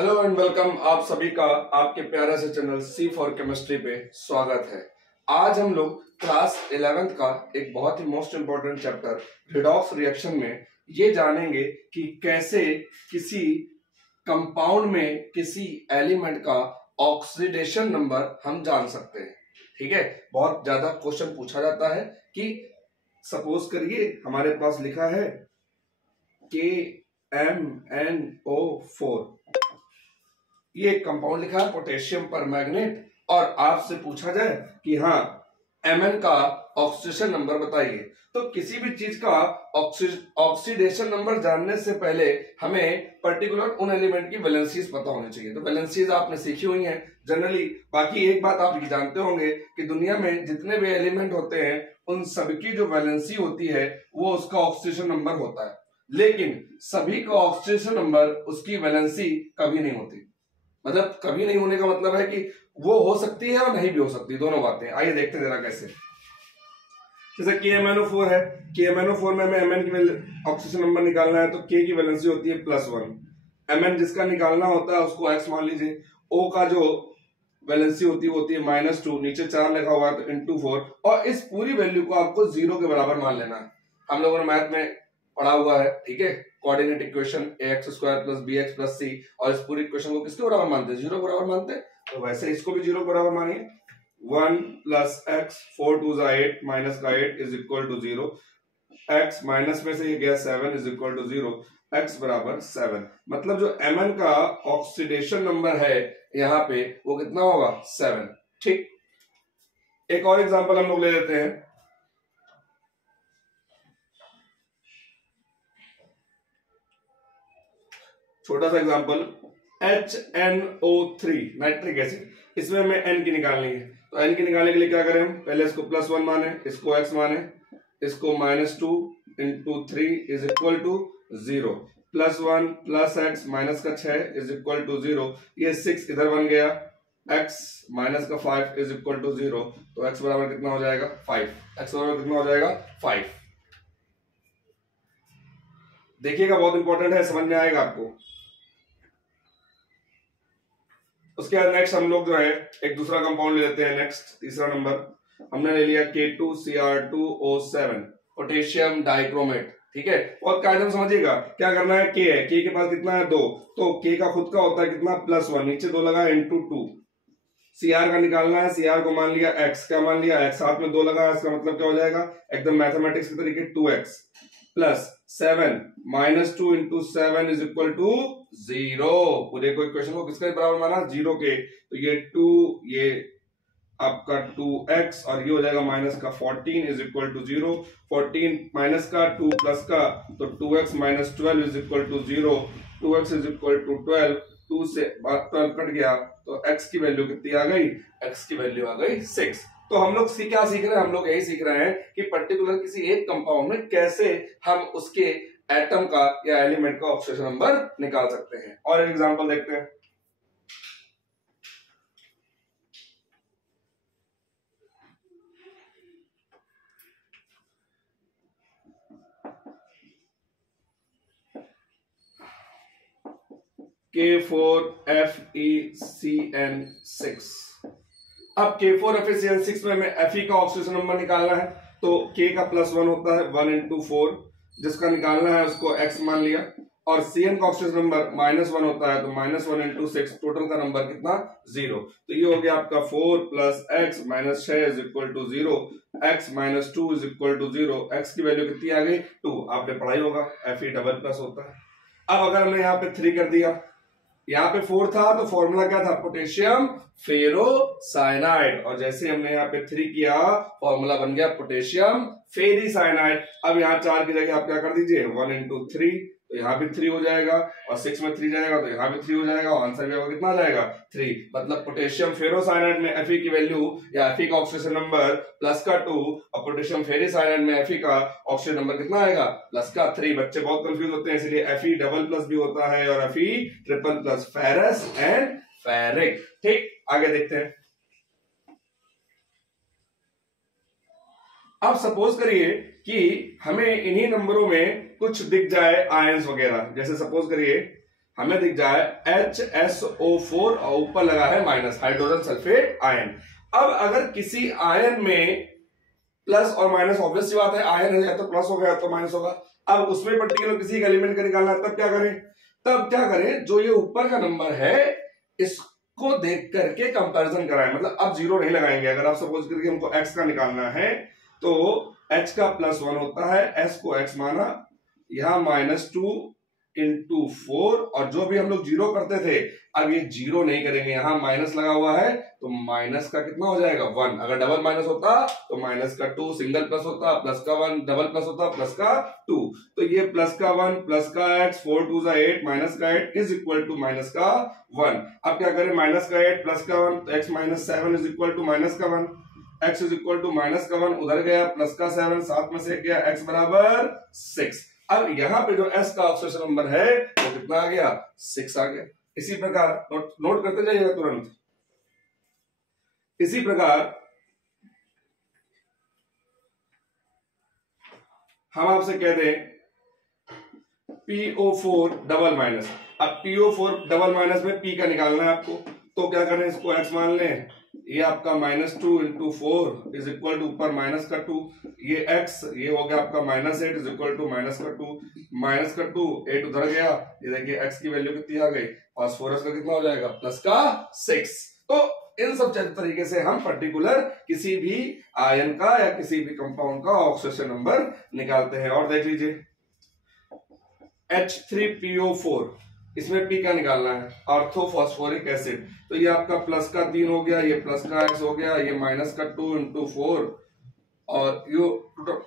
Hello and welcome. आप सभी का आपके प्यारे से चैनल सी फॉर केमिस्ट्री पे स्वागत है। आज हम लोग क्लास 11th का एक बहुत ही most important chapter redox reaction में ये जानेंगे कि कैसे किसी कंपाउंड में किसी एलिमेंट का ऑक्सीडेशन नंबर हम जान सकते हैं। ठीक है, बहुत ज्यादा क्वेश्चन पूछा जाता है कि सपोज करिए हमारे पास लिखा है KMnO4, ये एक कंपाउंड लिखा है पोटेशियम परमैंगनेट, और आपसे पूछा जाए कि हाँ Mn का ऑक्सीडेशन नंबर बताइए। तो किसी भी चीज का ऑक्सीडेशन नंबर जानने से पहले हमें पर्टिकुलर उन एलिमेंट की वैलेंसीज पता होनी चाहिए। तो वैलेंसीज आपने सीखी हुई हैं जनरली। बाकी एक बात आप ये जानते होंगे कि दुनिया में जितने भी एलिमेंट होते हैं उन सबकी जो वैलेंसी होती है वो उसका ऑक्सीडेशन नंबर होता है, लेकिन सभी का ऑक्सीडेशन नंबर उसकी वैलेंसी कभी नहीं होती। मतलब कभी नहीं होने का मतलब है कि वो हो सकती है और नहीं भी हो सकती, दोनों बातें। आइए देखते हैं जरा कैसे। जैसे KMnO4 है, KMnO4 में हमें Mn की ऑक्सीजन नंबर निकालना है तो K की वैलेंसी होती है +1। Mn जिसका निकालना होता है उसको X मान लीजिए। O का जो वैलेंसी होती है -2, नीचे 4 लिखा हुआ है तो *4, और इस पूरी वैल्यू को आपको 0 के बराबर मान लेना है। हम लोगों ने मैथ में पढ़ा हुआ है, ठीक है, coordinate equation ax² + bx + c, और इस पूरी इक्वेशन को किसके बराबर मानते हैं? 0 के बराबर मानते हैं। तो वैसे इसको भी 0 के बराबर मानिए। 1 + x 4 2 8 -8 = 0। x माइनस में से ये गया 7 = 0। x = 7। मतलब जो Mn का ऑक्सीडेशन नंबर है यहाँ पे वो कितना होगा? 7। ठीक, एक और एग्जांपल हम लोग ले लेते हैं। छोटा सा एग्जांपल, HNO3 नाइट्रिक एसिड, इसमें हमें N की निकालनी है। तो N की निकालने के लिए क्या करें हम? पहले इसको +1 माने, इसको x माने, इसको -2 × 3 = 0। +1 + x -6 = 0। ये 6 इधर बन गया, x -5 = 0। तो x बराबर कितना हो जाएगा? 5। x बराबर कितना हो जाएगा? 5। देखिएगा, बहुत इंपॉर्टेंट है, समझ में आएगा आपको। उसके बाद नेक्स्ट हम लोग जो है एक दूसरा कंपाउंड ले लेते हैं। नेक्स्ट तीसरा नंबर हमने ले लिया K2Cr2O7 पोटेशियम डाइक्रोमेट। ठीक है, और कायदे में समझिएगा क्या करना है। K है, K के पास कितना है? 2, तो K का खुद का होता है कितना? +1, नीचे 2 लगा × 2। Cr का निकालना है, Cr को मान लिया x, क्या मान लिया? x, साथ में 2 लगा, इसका मतलब क्या हो जाएगा? एकदम मैथमेटिक्स के तरीके 2x +7 -2 × 7 = 0। पूरे को इक्वेशन को किसके बराबर माना? 0 के। तो ये 2, ये आपका 2x, और ये हो जाएगा -14 = 0। 14 माइनस का 2 प्लस का, तो 2x - 12 = 0। 2x = 12, 2 से 12 कट गया तो x की वैल्यू कितनी आ गई? x की वैल्यू आ गई 6। तो हम लोग क्या सीख रहे हैं? हम लोग यही सीख रहे हैं कि पर्टिकुलर किसी एक कंपाउंड में कैसे हम उसके एटम का या एलिमेंट का ऑक्सीडेशन नंबर निकाल सकते हैं। और एक एग्जांपल देखते हैं। K4FeCN6। अब K4FeCN6 में हमें Fe का ऑक्सीडेशन नंबर निकालना है। तो K का +1 होता है 1 × 4, जिसका निकालना है उसको x मान लिया, और Cn का ऑक्सीडेशन नंबर -1 होता है तो -1 × 6, टोटल का नंबर कितना? 0। तो ये हो गया आपका 4 + x -6 = 0। x -2 = 0। x की वैल्यू कितनी आ गई? 2। आपने पढ़ाई होगा Fe डबल प्लस होता है। अब अगर हमने यहाँ पे 3 कर दिया, यहाँ पे 4 था तो फॉर्मूला क्या था? पोटेशियम फेरोसाइनाइड, और जैसे हमने यहाँ पे 3 किया फॉर्मूला बन गया पोटेशियम फेरिसाइनाइड। अब यहाँ 4 की जगह आप क्या कर दीजिए? 1 × 3, तो यहाँ भी 3 हो जाएगा, और 6 में 3 जाएगा तो यहाँ भी 3 हो जाएगा, और आंसर भी आपका कितना जाएगा? 3। मतलब पोटेशियम फेरोसाइनाइड में Fe की वैल्यू या Fe का ऑक्सीडेशन नंबर +2, और पोटेशियम फेरिसाइनाइड में Fe का ऑक्सीडेशन नंबर कितना आएगा? +3। बच्चे बहुत कंफ्यूज होते हैं, इसलिए Fe डबल प्लस भी होता है और Fe triple plus, ferrous and ferric. ठीक, आगे देखते हैं। अब सपोज करिए कि हमें इन्हीं नंबरों में कुछ दिख जाए आयंस वगैरह। जैसे सपोज करिए हमें दिख जाए HSO4 और ऊपर लगा है माइनस, हाइड्रोजन सल्फेट आयन। अब अगर किसी आयन में प्लस और माइनस, ऑब्वियस सी बात है, आयन है या तो प्लस होगा या तो माइनस होगा। अब उसमें पर्टिकुलर किसी एलिमेंट का निकालना है, तब क्या करें, जो ये ऊपर का नंबर है इसको देख करके कंपैरिजन कराएं। मतलब अब जीरो नहीं लगाएंगे। अगर आप सपोज करके हमको x का निकालना है तो h का +1 होता है, s को x माना, यहां -2 × 4, और जो भी हम लोग जीरो करते थे अब ये जीरो नहीं करेंगे, यहां माइनस लगा हुआ है तो माइनस का कितना हो जाएगा 1। अगर डबल माइनस होता तो माइनस का 2, सिंगल प्लस होता प्लस का 1, डबल प्लस होता प्लस का 2। तो ये प्लस का 1 प्लस का x, 4 2 8, माइनस का 8 इज इक्वल टू माइनस का 1। अब क्या करें, माइनस का 8 प्लस का 1 तो x - 7 is equal to minus का 1, x is equal to minus का 1 उधर गया, प्लस का 7 साथ में से गया, x बराबर 6। अब यहां पे जो s का ऑक्सीजन नंबर है वो कितना आ गया, 6 आ गया। इसी प्रकार नोट करते जाइएगा तुरंत। इसी प्रकार हम आपसे कह दें PO4 डबल माइनस। अब PO4 डबल माइनस में P का निकालना है आपको, तो क्या करें, इसको x मान लें, ये आपका -2 × 4 इज इक्वल टू ऊपर माइनस का 2, ये x, ये हो गया आपका -8 इज इक्वल टू माइनस का 2, माइनस का 2, 8 उधर गया, ये देखिए x की वैल्यू कितनी आ गई, फास्फोरस का कितना हो जाएगा, प्लस का 6। तो इन सब तरीके से हम पर्टिकुलर किसी भी आयन का या किसी भी कंपाउंड का ऑक्सीजन नंबर निकालते हैं। और देख लीजिए H3PO4, इसमें P का निकालना है, ऑर्थोफॉस्फोरिक एसिड। तो ये आपका प्लस का 3 हो गया, ये प्लस का x हो गया, ये माइनस का 2 × 4 और यू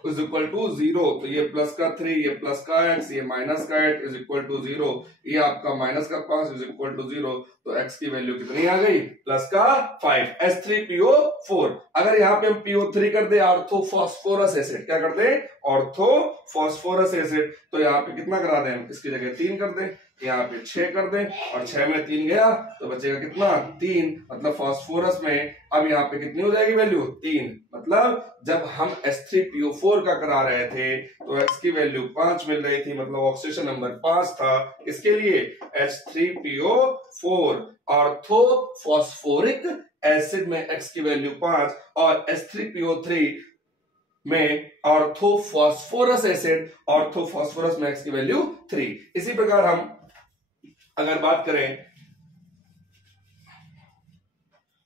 इज इक्वल टू 0। तो ये प्लस का 3, ये प्लस का x, ये माइनस का 8 इज इक्वल टू 0, ये आपका माइनस का 5 इज इक्वल टू 0। तो x की वैल्यू कितनी आ गई, प्लस का 5, H3PO4। अगर यहाँ पे हम PO3 कर दे, ऑर्थोफॉस्फोरस एसिड, क्या कर दे, ऑर्थोफॉस्फोरस एसिड, तो यहाँ पे कितना करा दें हम, इसकी जगह 3 कर दें, यहाँ पे 6 कर दें, और 6 में 3 गया तो बचेगा कितना, 3। मतलब फास्फोरस में अब यहाँ पे कितनी हो जाएगी वैल्यू, 3। मतलब जब हम H3PO4 का करा रहे थे तो x की वैल्यू 5 मिल रही थी, मतलब ऑक्सीजन नंबर 5 था। इसके लिए H3PO4 ऑर्थोफॉस्फोरिक एसिड में x की वैल्यू 5 और H3PO3 में ऑर्थोफॉस्फोरस एसिड, ऑर्थोफॉस्फोरस में x की वैल्यू 3। इसी प्रकार हम अगर बात करें,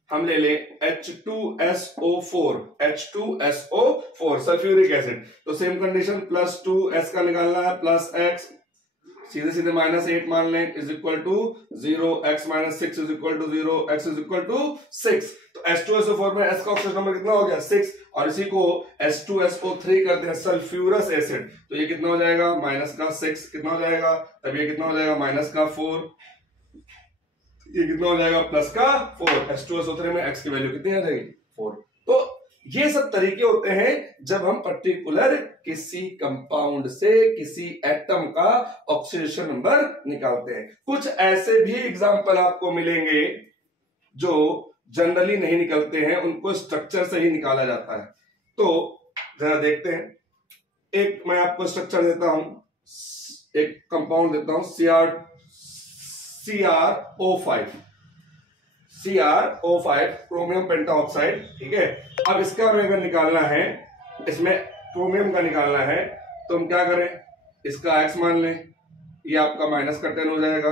हम ले ले H2SO4, H2SO4 सल्फ्यूरिक एसिड। तो सेम कंडीशन, +2 S का निकालना है, प्लस x, सीधे सीधे -8 मान लें is equal to 0, x - 6 is equal to 0, x is equal to 6। तो H2SO4 में S का ऑक्सीजन नंबर कितना हो गया, 6, और इसी को H2SO3 करते हैं सल्फ्यूरस एसिड, तो ये कितना हो जाएगा, -6 कितना हो जाएगा, तब ये कितना हो जाएगा, -4, ये कितना हो जाएगा, +4। H2SO3 में x की वैल्यू कितनी आ जाएगी, 4। तो ये सब तरीके होते हैं जब हम पर्टिकुलर किसी कंपाउंड से किसी एटम का ऑक्सीडेशन नंबर निकालते हैं। कुछ ऐसे भी एग्जांपल आपको मिलेंगे जो जनरली नहीं निकलते हैं, उनको स्ट्रक्चर से ही निकाला जाता है। तो जरा देखते हैं, एक मैं आपको स्ट्रक्चर देता हूं, एक कंपाउंड देता हूं CrO5 क्रोमियम पेंटाऑक्साइड, ठीक है। अब इसका हमें अगर निकालना है, इसमें क्रोमियम का निकालना है, तो हम क्या करें, इसका x मान लें, ये आपका -10 हो जाएगा,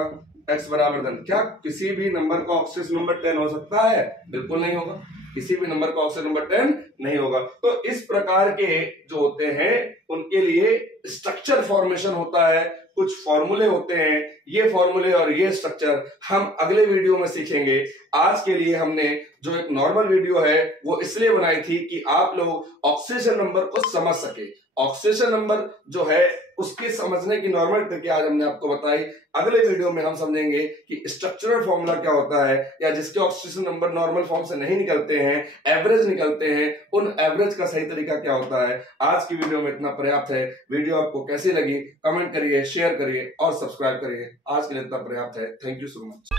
x बराबर 10। क्या किसी भी नंबर का ऑक्सीजन नंबर 10 हो सकता है, बिल्कुल नहीं होगा, किसी भी नंबर का ऑक्सीजन नंबर 10 नहीं होगा। तो इस प्रकार के जो होते हैं उनके लिए स्ट्रक्चर फॉर्मेशन होता है, कुछ फॉर्मूले होते हैं, ये फॉर्मूले और ये स्ट्रक्चर हम अगले वीडियो में सीखेंगे। आज के लिए हमने जो एक नॉर्मल वीडियो है वो इसलिए बनाई थी कि आप लोग ऑक्सीजन नंबर को समझ सके। ऑक्सीजन नंबर जो है उसके समझने की नॉर्मल ट्रिक आज हमने आपको बताई। अगले वीडियो में हम समझेंगे कि स्ट्रक्चरल फॉर्मूला क्या होता है, या जिसके ऑक्सीजन नंबर नॉर्मल फॉर्म से नहीं निकलते हैं, एवरेज निकलते हैं, उन एवरेज का सही तरीका क्या होता है। आज की वीडियो में इतना पर्याप्त है। वीडियो आपको कैसी लगी कमेंट करिए, शेयर करिए और सब्सक्राइब करिए। आज के लिए इतना पर्याप्त है। Thank you so much.